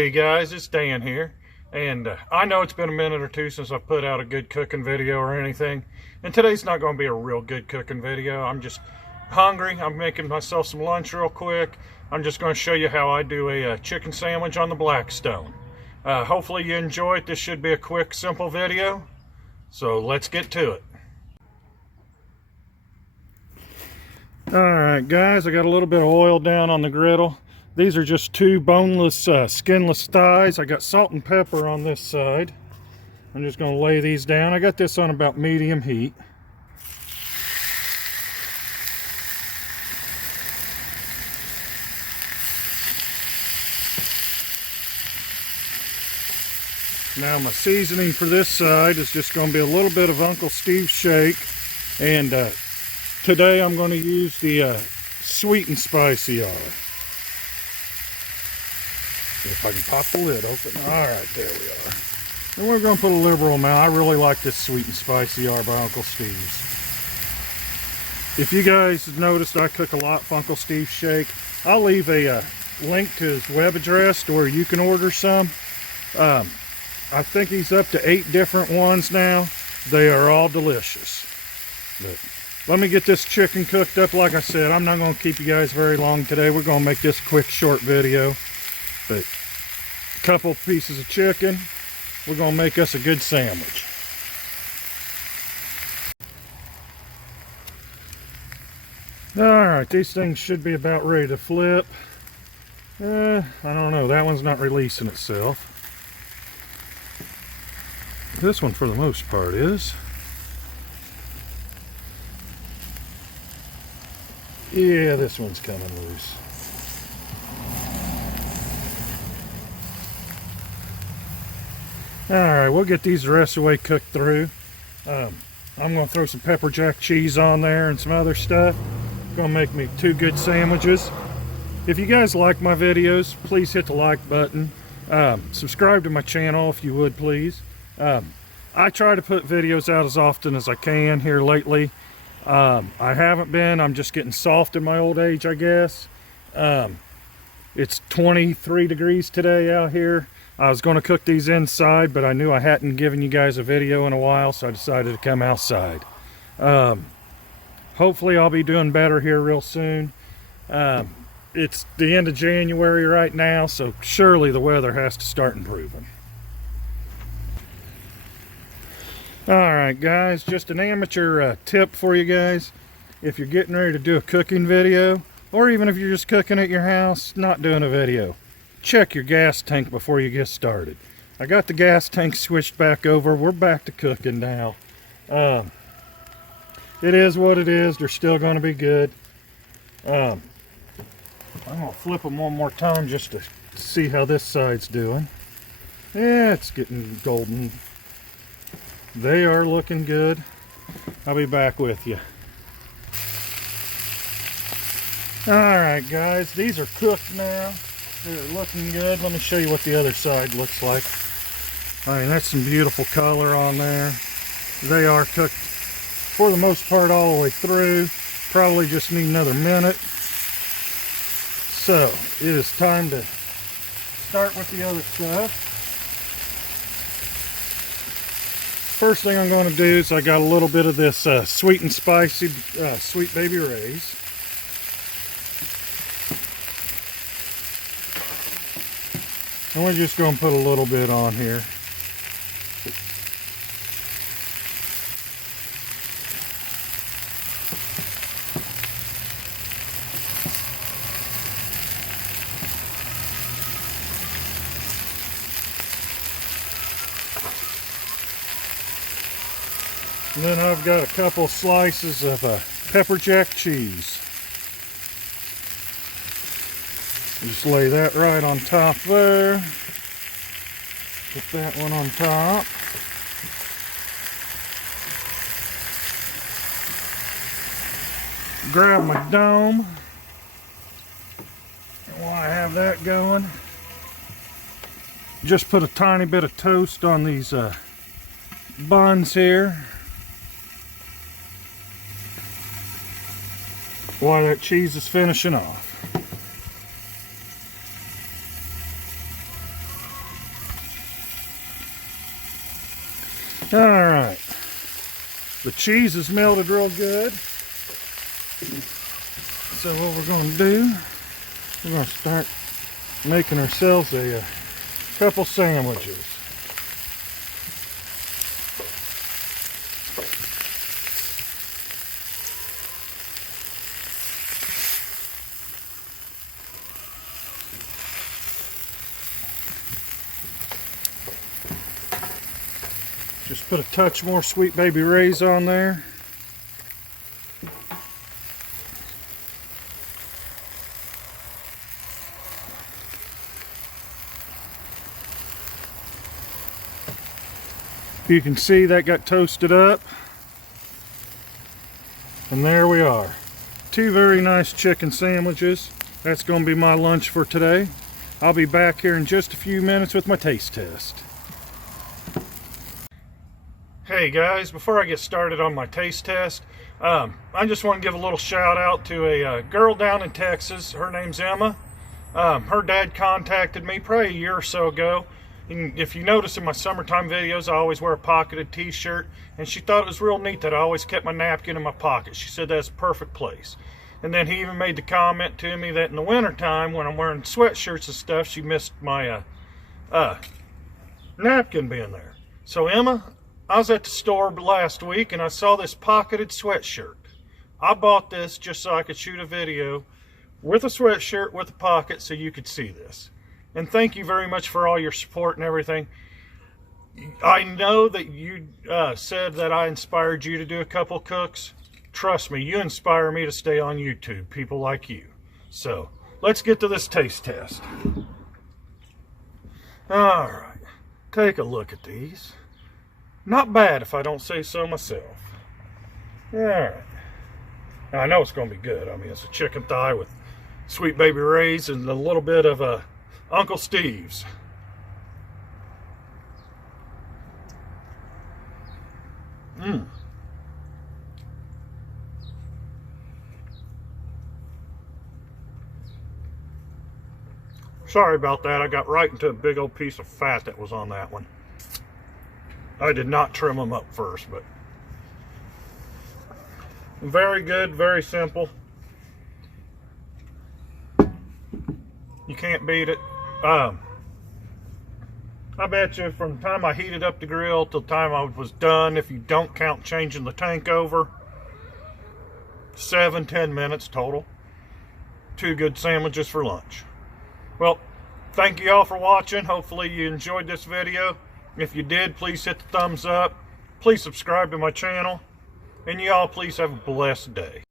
Hey guys, it's Dan here, and I know it's been a minute or two since I've put out a good cooking video or anything, and today's not going to be a real good cooking video. I'm just hungry. I'm making myself some lunch real quick. I'm just going to show you how I do a chicken sandwich on the Blackstone. Hopefully you enjoy it. This should be a quick, simple video, so let's get to it. Alright guys, I got a little bit of oil down on the griddle. These are just two boneless, skinless thighs. I got salt and pepper on this side. I'm just going to lay these down. I got this on about medium heat. Now my seasoning for this side is just going to be a little bit of Uncle Steve's shake. And today I'm going to use the sweet and spicy R. If I can pop the lid open. Alright, there we are. And we're going to put a liberal amount. I really like this sweet and spicy R by Uncle Steve's. If you guys have noticed, I cook a lot for Uncle Steve's shake. I'll leave a link to his web address to where you can order some. I think he's up to 8 different ones now. They are all delicious. But let me get this chicken cooked up. Like I said, I'm not going to keep you guys very long today. We're going to make this quick, short video. But a couple pieces of chicken, we're going to make us a good sandwich. Alright, these things should be about ready to flip. I don't know, that one's not releasing itself. This one for the most part is. Yeah, this one's coming loose. Alright, we'll get these the rest of the way cooked through. I'm going to throw some pepper jack cheese on there and some other stuff. Going to make me 2 good sandwiches. If you guys like my videos, please hit the like button. Subscribe to my channel if you would, please. I try to put videos out as often as I can here lately. I haven't been. I'm just getting soft in my old age, I guess. It's 23 degrees today out here. I was going to cook these inside, but I knew I hadn't given you guys a video in a while, so I decided to come outside. Hopefully I'll be doing better here real soon. It's the end of January right now, so surely the weather has to start improving. Alright guys, just an amateur tip for you guys. If you're getting ready to do a cooking video, or even if you're just cooking at your house, not doing a video, check your gas tank before you get started. I got the gas tank switched back over. We're back to cooking now. It is what it is. They're still going to be good. I'm going to flip them one more time just to see how this side's doing. Yeah, it's getting golden. They are looking good. I'll be back with you. Alright guys, these are cooked now. They're looking good. Let me show you what the other side looks like. I mean, that's some beautiful color on there. They are cooked for the most part all the way through. Probably just need another minute. So, it is time to start with the other stuff. First thing I'm going to do is I got a little bit of this sweet and spicy Sweet Baby Ray's. And we're just going to put a little bit on here. And then I've got a couple slices of pepper jack cheese. Just lay that right on top there. Put that one on top. Grab my dome. And while I have that going, just put a tiny bit of toast on these buns here. while that cheese is finishing off. Alright. The cheese is melted real good. So what we're going to do, we're going to start making ourselves a couple sandwiches. Just put a touch more Sweet Baby Ray's on there. You can see that got toasted up. And there we are. Two very nice chicken sandwiches. That's going to be my lunch for today. I'll be back here in just a few minutes with my taste test. Hey guys, before I get started on my taste test, I just want to give a little shout out to a girl down in Texas. Her name's Emma. Her dad contacted me probably a year or so ago. And if you notice in my summertime videos, I always wear a pocketed t-shirt, and she thought it was real neat that I always kept my napkin in my pocket. She said that's a perfect place. And then he even made the comment to me that in the wintertime, when I'm wearing sweatshirts and stuff, she missed my napkin being there. So Emma, I was at the store last week and I saw this pocketed sweatshirt. I bought this just so I could shoot a video with a sweatshirt with a pocket so you could see this. And thank you very much for all your support and everything. I know that you said that I inspired you to do a couple cooks. Trust me, you inspire me to stay on YouTube, people like you. So, let's get to this taste test. Alright, take a look at these. Not bad if I don't say so myself. Alright. Now, I know it's going to be good. I mean, it's a chicken thigh with Sweet Baby Ray's and a little bit of Uncle Steve's. Sorry about that. I got right into a big old piece of fat that was on that one. I did not trim them up first, but very good, very simple. You can't beat it. I bet you from the time I heated up the grill till the time I was done, if you don't count changing the tank over, 7-10 minutes total. Two good sandwiches for lunch. Well, thank you all for watching. Hopefully you enjoyed this video. If you did, please hit the thumbs up. Please subscribe to my channel. And you all please have a blessed day.